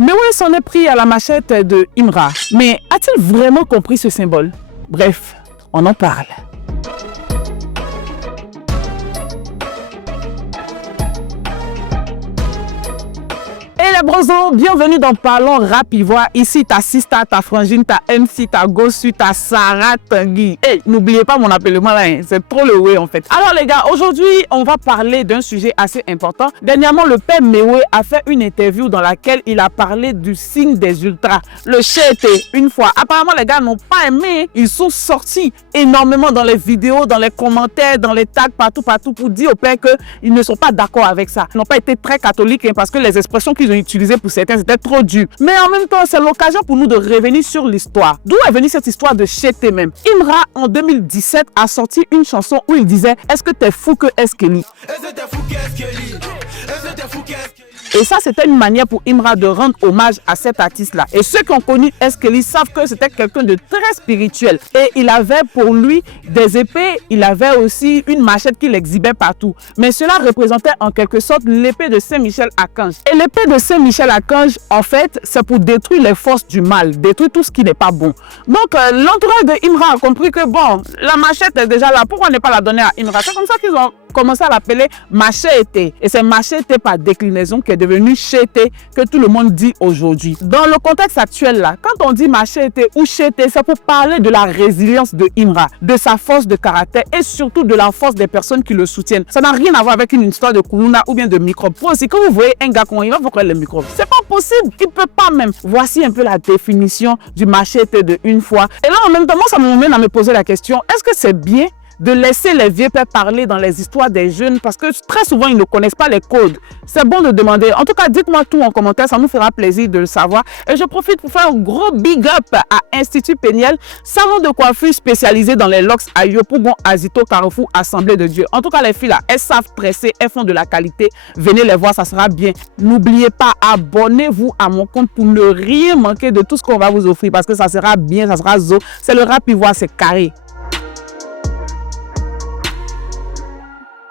Mais oui, s'en est pris à la machette de Imra. Mais a-t-il vraiment compris ce symbole? Bref, on en parle. Et les brosons, bienvenue dans Parlons Rap Ivoire. Ici, ta Sista, ta Frangine, ta MC, ta Gossu, ta Sarah Tanguy. Hey, n'oubliez pas mon appellement là, hein. C'est trop le way en fait. Alors les gars, aujourd'hui, on va parler d'un sujet assez important. Dernièrement, le père Mewé a fait une interview dans laquelle il a parlé du signe des ultras, le Chété, une fois. Apparemment, les gars n'ont pas aimé. Ils sont sortis énormément dans les vidéos, dans les commentaires, dans les tags, partout pour dire au père qu'ils ne sont pas d'accord avec ça. Ils n'ont pas été très catholiques hein, parce que les expressions qu'ils ont utilisées pour certains, c'était trop dur. Mais en même temps, c'est l'occasion pour nous de revenir sur l'histoire. D'où est venue cette histoire de Chété même? Imra, en 2017, a sorti une chanson où il disait « Est-ce que t'es fou que Eskeli ?» Et ça, c'était une manière pour Imra de rendre hommage à cet artiste-là. Et ceux qui ont connu Eskeli savent que c'était quelqu'un de très spirituel. Et il avait pour lui des épées, il avait aussi une machette qu'il exhibait partout. Mais cela représentait en quelque sorte l'épée de Saint-Michel-Archange. Et l'épée de Saint-Michel-Archange, en fait, c'est pour détruire les forces du mal, détruire tout ce qui n'est pas bon. Donc, l'entourage de Imra a compris que bon, la machette est déjà là, pourquoi ne pas la donner à Imra? C'est comme ça qu'ils ont commencé à l'appeler Machete. Et c'est Machete par déclinaison qui est devenu Chété que tout le monde dit aujourd'hui. Dans le contexte actuel là, quand on dit Machete ou Chété, c'est pour parler de la résilience de Imra, de sa force de caractère et surtout de la force des personnes qui le soutiennent. Ça n'a rien à voir avec une histoire de Kuluna ou bien de microbes. Pour aussi, quand vous voyez un gars qu'on y va, vous connaissez les microbes. C'est pas possible, il peut pas même. Voici un peu la définition du Machete de une fois. Et là, en même temps, moi, ça m'amène à me poser la question, est-ce que c'est bien de laisser les vieux pères parler dans les histoires des jeunes parce que très souvent ils ne connaissent pas les codes? C'est bon de demander. En tout cas, dites-moi tout en commentaire, ça nous fera plaisir de le savoir. Et je profite pour faire un gros big up à Institut Péniel, salon de coiffure spécialisé dans les locks à Yopougon, Azito, Carrefour, Assemblée de Dieu. En tout cas, les filles là, elles savent tresser, elles font de la qualité. Venez les voir, ça sera bien. N'oubliez pas, abonnez-vous à mon compte pour ne rien manquer de tout ce qu'on va vous offrir parce que ça sera bien, ça sera zo. C'est le Rap Ivoire, c'est carré.